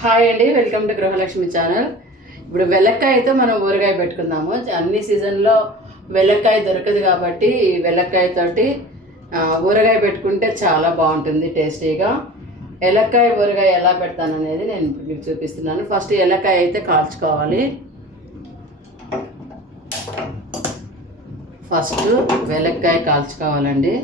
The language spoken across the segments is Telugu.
హాయ్ అండి వెల్కమ్ టు గృహలక్ష్మి ఛానల్. ఇప్పుడు వెల్లక్కాయతో మనం ఊరగాయ పెట్టుకుందాము. అన్ని సీజన్లో వెలక్కాయ దొరకదు కాబట్టి ఈ ఊరగాయ పెట్టుకుంటే చాలా బాగుంటుంది టేస్టీగా. ఎలక్కాయ ఊరగాయ ఎలా పెడతాననేది నేను మీకు చూపిస్తున్నాను. ఫస్ట్ ఎలక్కాయ అయితే కాల్చుకోవాలి. ఫస్ట్ వెలక్కాయ కాల్చుకోవాలండి.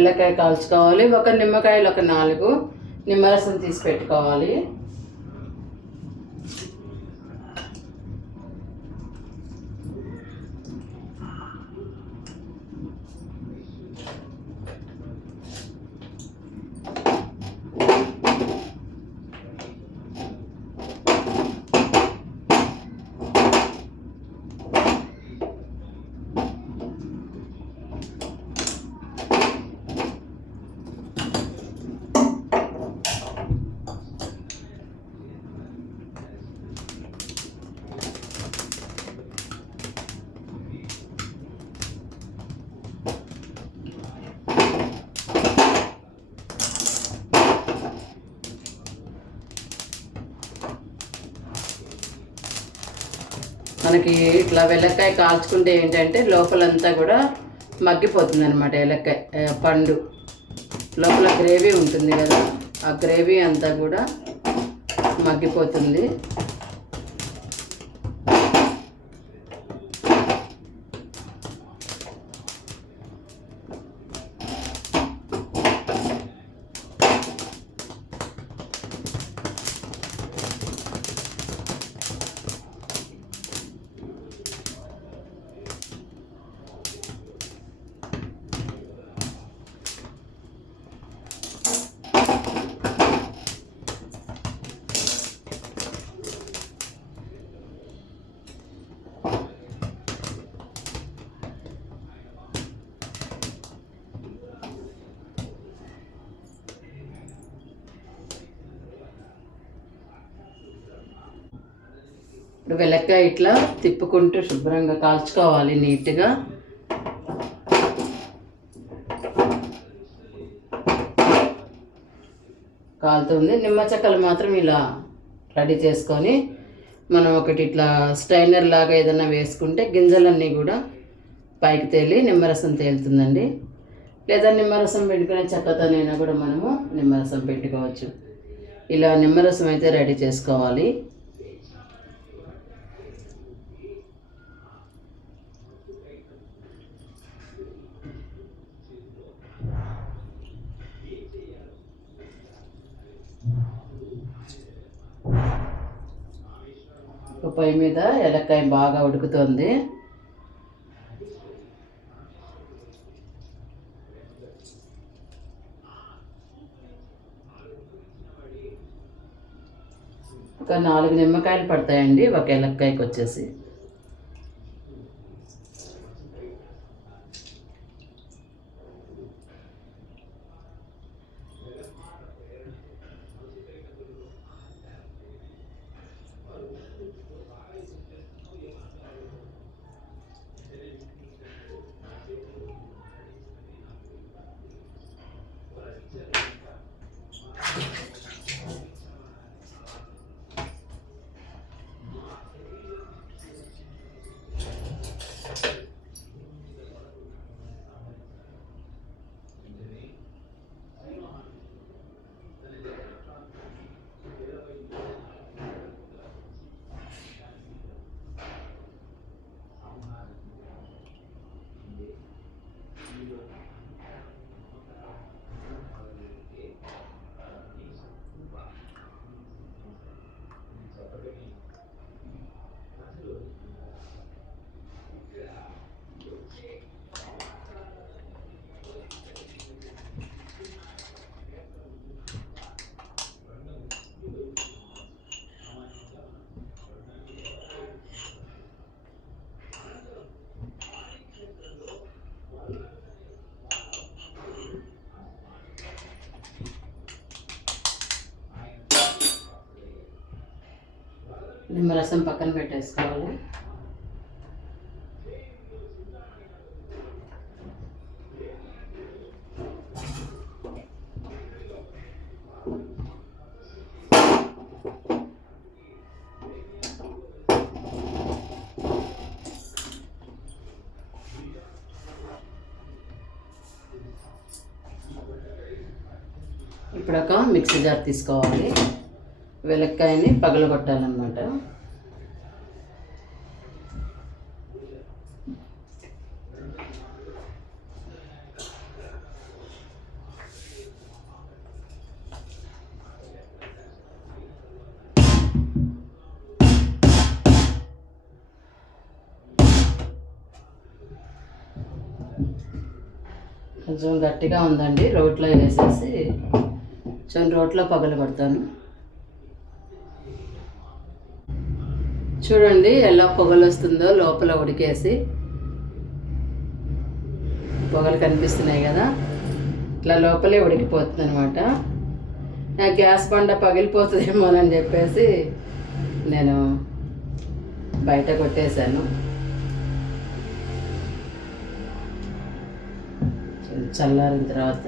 బెల్లకాయ కాల్చుకోవాలి. ఒక నిమ్మకాయలు ఒక నాలుగు నిమ్మరసం తీసి పెట్టుకోవాలి. మనకి ఇట్లా వెలక్కాయ కాల్చుకుంటే ఏంటంటే లోపలంతా కూడా మగ్గిపోతుంది అనమాట ఎలక్కాయ పండు. లోపల గ్రేవీ ఉంటుంది కదా ఆ గ్రేవీ అంతా కూడా మగ్గిపోతుంది. వెలక్కాయ ఇట్లా తిప్పుకుంటూ శుభ్రంగా కాల్చుకోవాలి నీట్గా. కాలుతుంది నిమ్మ చెక్కలు మాత్రం ఇలా రెడీ చేసుకొని మనం ఒకటి ఇట్లా స్టైనర్ లాగా ఏదైనా వేసుకుంటే గింజలన్నీ కూడా పైకి తేలి నిమ్మరసం తేలుతుందండి. లేదా నిమ్మరసం పెట్టుకునే చెక్కతోనైనా కూడా మనము నిమ్మరసం పెట్టుకోవచ్చు ఇలా నిమ్మరసం అయితే రెడీ చేసుకోవాలి ఒక పొయ్యి మీద ఎలక్కాయ బాగా ఉడుకుతుంది. ఒక నాలుగు నిమ్మకాయలు పడతాయండి ఒక ఎలక్కాయకి వచ్చేసి. నిమ్మరసం పక్కన పెట్టేసుకోవాలి. ఇప్పుడు ఒక మిక్సీ జార్ తీసుకోవాలి. వెలక్కాయని పగలగొట్టాలన్నమాట. కొంచెం గట్టిగా ఉందండి రోట్లో వేసేసి. కొంచెం రోట్లో పగలు కొడతాను చూడండి ఎలా పొగలు వస్తుందో లోపల ఉడికేసి. పొగలు కనిపిస్తున్నాయి కదా. ఇట్లా లోపలే ఉడికిపోతుంది అనమాట గ్యాస్ బండ పగిలిపోతుందేమోనని చెప్పేసి నేను బయట కొట్టేశాను. చల్లారిన తర్వాత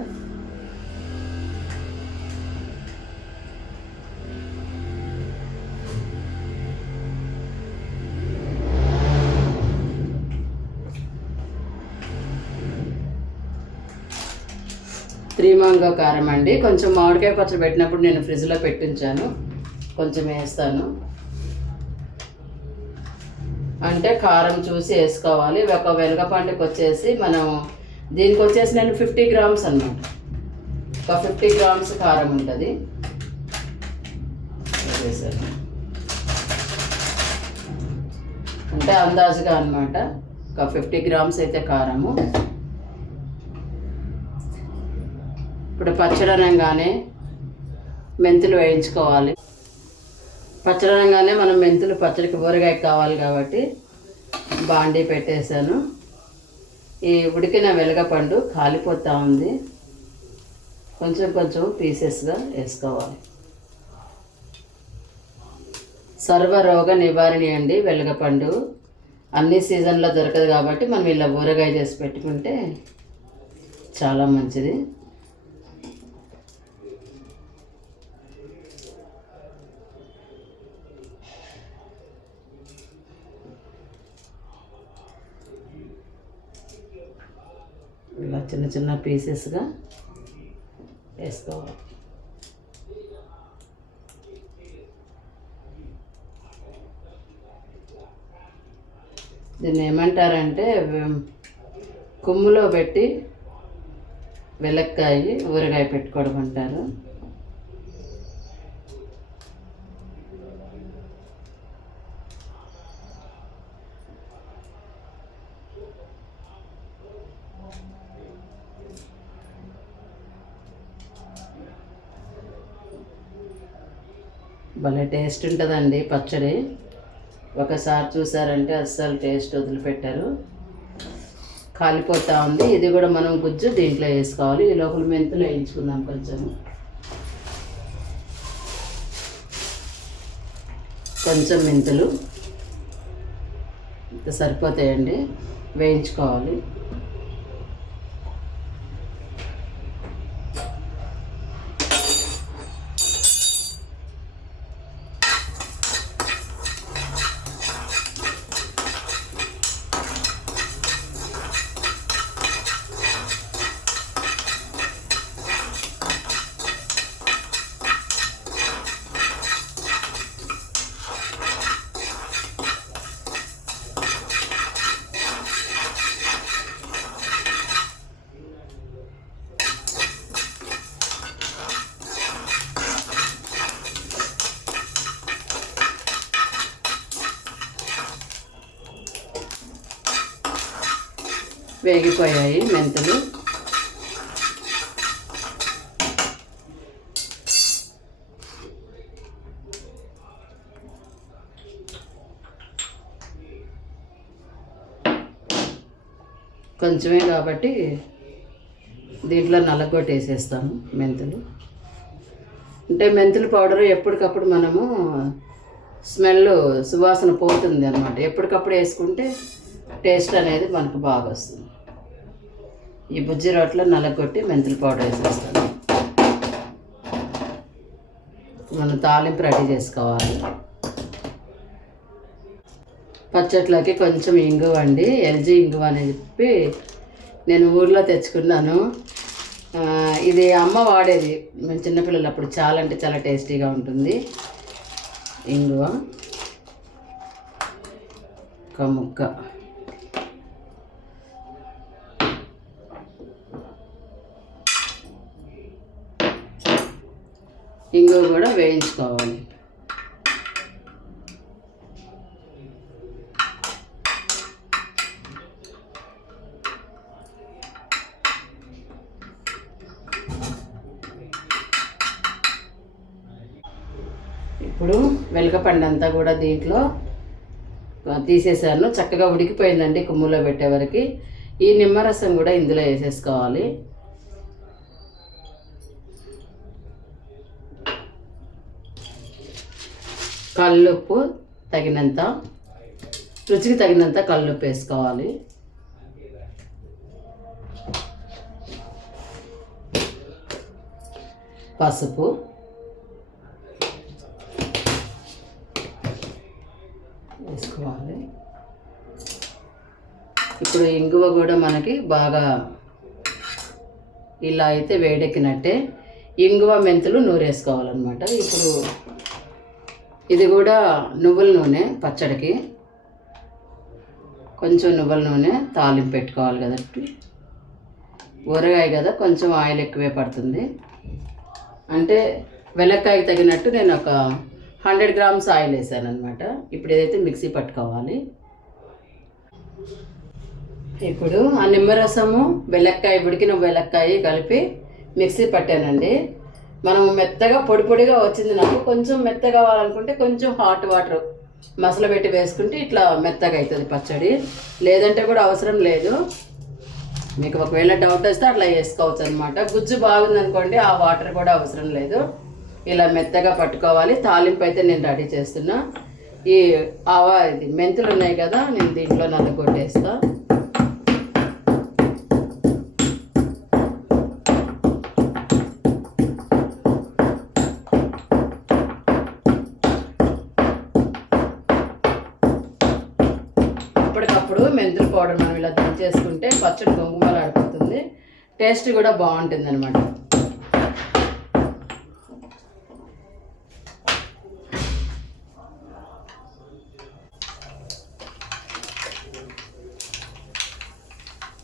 త్రీ మాంగో కారం అండి. కొంచెం మామిడికాయ పచ్చడి పెట్టినప్పుడు నేను ఫ్రిడ్జ్లో పెట్టించాను. కొంచెం వేస్తాను. అంటే కారం చూసి వేసుకోవాలి. ఒక వెలగపంటకి వచ్చేసి మనం దీనికి వచ్చేసి నేను ఫిఫ్టీ గ్రామ్స్ అన్నమాట. ఒక ఫిఫ్టీ గ్రామ్స్ కారం ఉంటుంది. అంటే అందాజుగా అనమాట ఒక ఫిఫ్టీ గ్రామ్స్ అయితే కారము. ఇప్పుడు పచ్చడనంగానే మెంతులు వేయించుకోవాలి. పచ్చడనంగానే మనం మెంతులు పచ్చడికి ఊరగాయ కావాలి కాబట్టి బాండీ పెట్టేశాను. ఈ ఉడికిన వెలగపండు కాలిపోతూ ఉంది. కొంచెం కొంచెం పీసెస్గా వేసుకోవాలి. సర్వరోగ నివారణి అండి వెలగపండు. అన్ని సీజన్లో దొరకదు కాబట్టి మనం ఇలా ఊరగాయ చేసి పెట్టుకుంటే చాలా మంచిది ఇలా చిన్న చిన్న పీసెస్గా వేసుకోవాలి. దీన్ని ఏమంటారంటే కొమ్ములో పెట్టి వెలక్కాయి ఊరగాయ పెట్టుకోవడం అంటారు. భలే టేస్ట్ ఉంటుందండి పచ్చడి. ఒకసారి చూసారంటే అస్సలు టేస్ట్ వదిలిపెట్టారు. కాలిపోతూ ఉంది. ఇది కూడా మనం గుజ్జు దీంట్లో వేసుకోవాలి. ఈ లోపల మెంతులు వేయించుకుందాం కొంచెం. కొంచెం మెంతులు. ఇంత సరిపోతాయండి. వేయించుకోవాలి. వేగిపోయాయి మెంతులు. కొంచెమే కాబట్టి దీంట్లో నల్లగొట్టేసేస్తాము మెంతులు. అంటే మెంతుల పౌడర్ ఎప్పటికప్పుడు మనము స్మెల్ సువాసన పోతుంది అనమాట ఎప్పటికప్పుడు వేసుకుంటే టేస్ట్ అనేది మనకు బాగా వస్తుంది. ఈ బుజ్జి రోట్లో నలగొట్టి మెంతులు పౌడర్ వేసేస్తాను. మనం తాలింపు రెడీ చేసుకోవాలి. పచ్చట్లోకి కొంచెం ఇంగువ అండి ఎల్జీ ఇంగువ అని చెప్పి నేను ఊర్లో తెచ్చుకున్నాను. ఇది అమ్మ వాడేది. మేము చిన్నపిల్లలు అప్పుడు చాలా అంటే చాలా టేస్టీగా ఉంటుంది. ఇంగువ. ఒక ముక్క ఇంగువ కూడా వేయించుకోవాలి ఇప్పుడు వెలగపండు అంతా కూడా దీంట్లో తీసేసాను చక్కగా ఉడికిపోయిందండి కుమ్ములో పెట్టేవరకు ఈ నిమ్మరసం కూడా ఇందులో వేసేసుకోవాలి. కల్లుప్పు తగినంత రుచికి తగినంత కల్లుప్పు వేసుకోవాలి. పసుపు. వేసుకోవాలి. ఇప్పుడు ఇంగువ కూడా మనకి బాగా ఇలా అయితే వేడెక్కినట్టే ఇంగువ మెంతులు నూరేసుకోవాలన్నమాట. ఇప్పుడు ఇది కూడా నువ్వుల నూనె పచ్చడికి. కొంచెం నువ్వుల నూనె తాలింపు పెట్టుకోవాలి కదండి ఊరగాయ కదా కొంచెం ఆయిల్ ఎక్కువే పడుతుంది. అంటే వెలక్కాయకి తగినట్టు నేను ఒక హండ్రెడ్ గ్రామ్స్ ఆయిల్ వేసాను అనమాట ఇప్పుడు ఏదైతే మిక్సీ పట్టుకోవాలి. ఇప్పుడు ఆ నిమ్మరసము వెలక్కాయ ఉడికిన వెలక్కాయ కలిపి మిక్సీ పట్టానండి. మనం మెత్తగా పొడి పొడిగా వచ్చింది నాకు. కొంచెం మెత్తగా కావాలనుకుంటే కొంచెం హాట్ వాటర్ మసలు పెట్టి వేసుకుంటే ఇట్లా మెత్తగా అవుతుంది పచ్చడి. లేదంటే కూడా అవసరం లేదు. మీకు ఒకవేళ డౌట్ వస్తే అట్లా వేసుకోవచ్చు అనమాట గుజ్జు బాగుందనుకోండి ఆ వాటర్ కూడా అవసరం లేదు. ఇలా మెత్తగా పట్టుకోవాలి. తాలింపు అయితే నేను రెడీ చేస్తున్నా. ఈ ఆవా ఇది మెంతులు ఉన్నాయి కదా నేను దీంట్లో నల్ల కొట్టేస్తాను పౌడర్ మనం ఇలా దంచేసుకుంటే పచ్చడి గొంగుమలాడిపోతుంది టేస్ట్ కూడా బాగుంటుంది అనమాట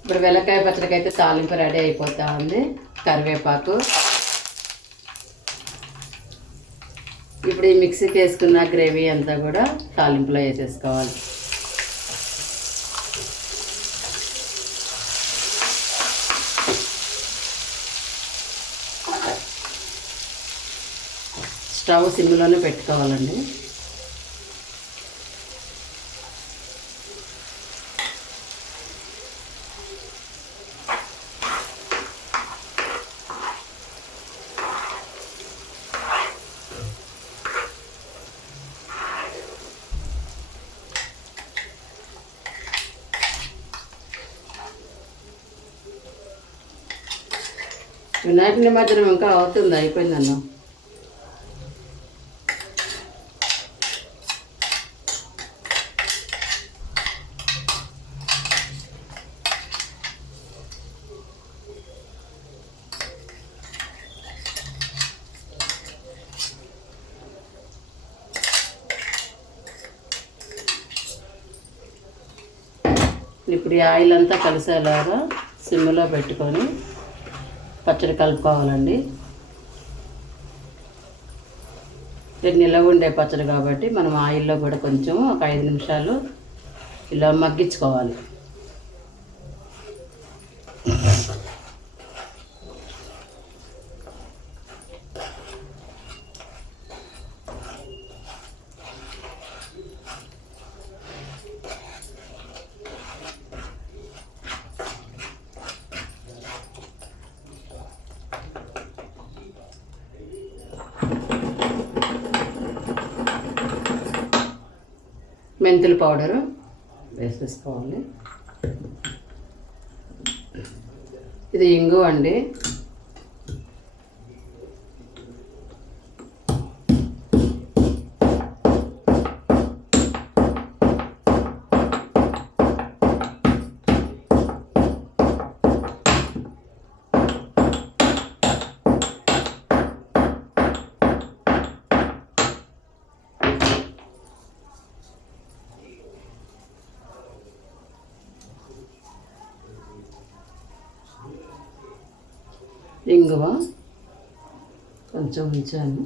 ఇప్పుడు వెల్లకాయ పచ్చడికి అయితే తాలింపు రెడీ అయిపోతా ఉంది. కరివేపాకు. ఇప్పుడు ఈ మిక్సీకి వేసుకున్న గ్రేవీ అంతా కూడా తాలింపులో వేసేసుకోవాలి. స్టవ్ సిమ్లోనే పెట్టుకోవాలండి. వినాయక నిమజ్జనం ఇంకా అవుతుంది అయిపోయిందన్నా. ఇప్పుడు ఈ ఆయిల్ అంతా కలిసేలాగా సిమ్లో పెట్టుకొని పచ్చడి కలుపుకోవాలండి. నిల్వ ఉండే పచ్చడి కాబట్టి మనం ఆయిల్లో కూడా కొంచెం ఒక ఐదు నిమిషాలు ఇలా మగ్గించుకోవాలి. మెంతుల పౌడరు వేసేసుకోవాలి. ఇది ఇంగు అండి. ఇంగువ కొంచెం ఉంచాను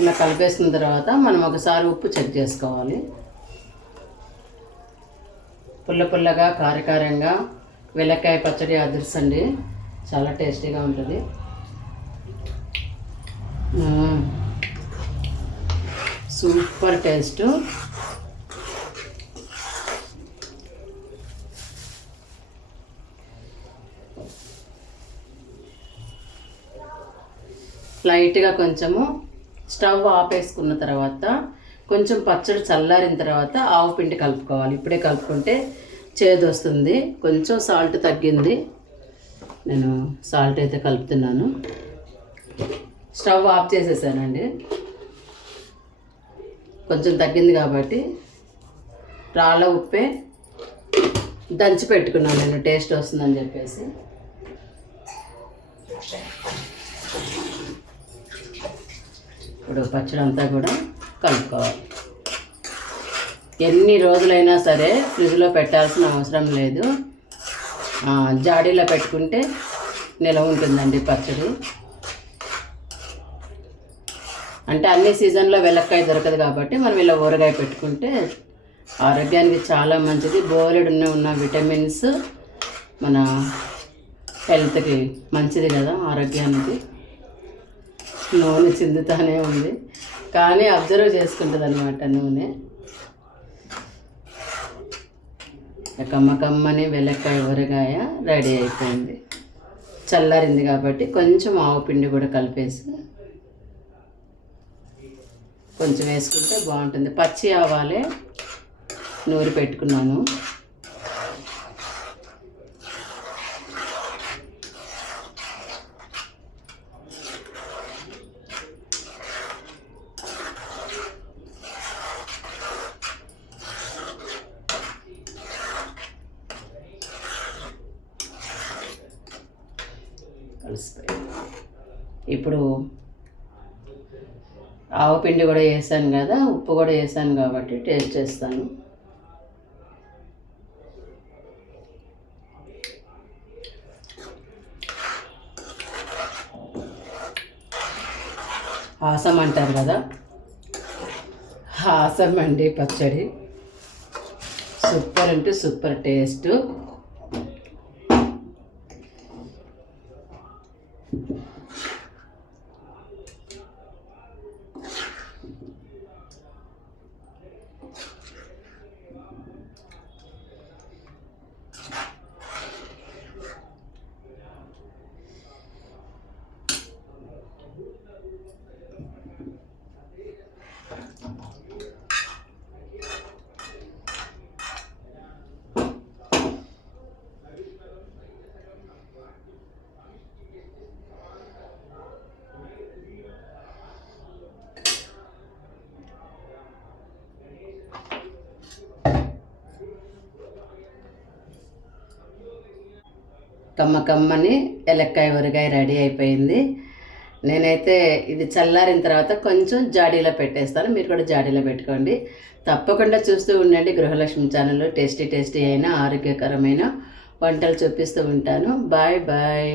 ఇలా కలిపేసిన తర్వాత మనం ఒకసారి ఉప్పు చెక్ చేసుకోవాలి. పుల్ల పుల్లగా కారకారంగా వెల్లక్కాయ పచ్చడి అదిరిసండి చాలా టేస్టీగా ఉంటుంది. Super taste. లైట్గా కొంచెము స్టవ్ ఆపేసుకున్న తర్వాత కొంచెం పచ్చడి చల్లారిన తర్వాత ఆవు పిండి కలుపుకోవాలి. ఇప్పుడే కలుపుకుంటే చేదు వస్తుంది. కొంచెం సాల్ట్ తగ్గింది. నేను సాల్ట్ అయితే కలుపుతున్నాను. స్టవ్ ఆఫ్ చేసేసానండి. కొంచెం తగ్గింది కాబట్టి రాళ్ళ ఉప్పే దంచి పెట్టుకున్నాను నేను. టేస్ట్ వస్తుందని చెప్పేసి. ఇప్పుడు పచ్చడి అంతా కూడా కలుపుకోవాలి. ఎన్ని రోజులైనా సరే ఫ్రిడ్జ్లో పెట్టాల్సిన అవసరం లేదు. జాడీలో పెట్టుకుంటే నిలవ ఉంటుందండి పచ్చడి. అంటే అన్ని సీజన్లో వెలక్కాయ దొరకదు కాబట్టి మనం ఇలా ఊరగాయ పెట్టుకుంటే ఆరోగ్యానికి చాలా మంచిది. బోలెడు ఉన్న విటమిన్స్ మన హెల్త్కి మంచిది కదా ఆరోగ్యానికి. నూనె చిందుతానే ఉంది. కానీ అబ్జర్వ్ చేసుకుంటుంది అనమాట నూనె. కమ్మ కమ్మని వెల్లక్కాయ ఊరగాయ రెడీ అయిపోయింది. చల్లారింది కాబట్టి కొంచెం ఆవు పిండి కూడా కలిపేసి కొంచెం వేసుకుంటే బాగుంటుంది. పచ్చి ఆవాలే నూరి పెట్టుకున్నాను కలిసిపోయి ఇప్పుడు ఆవు కూడా వేసాను కదా ఉప్పు కూడా వేసాను కాబట్టి టేస్ట్ చేస్తాను. హాసం అంటారు కదా హాసం అండి పచ్చడి. సూపర్ అంటే సూపర్ టేస్ట్. కమ్మ కమ్మని ఎలక్కాయ ఊరగాయ రెడీ అయిపోయింది. నేనైతే ఇది చల్లారిన తర్వాత కొంచెం జాడీలో పెట్టేస్తాను. మీరు కూడా జాడీలో పెట్టుకోండి. తప్పకుండా చూస్తూ ఉండండి. గృహలక్ష్మి ఛానల్లో టేస్టీ టేస్టీ అయిన ఆరోగ్యకరమైన వంటలు చూపిస్తూ ఉంటాను. Bye bye.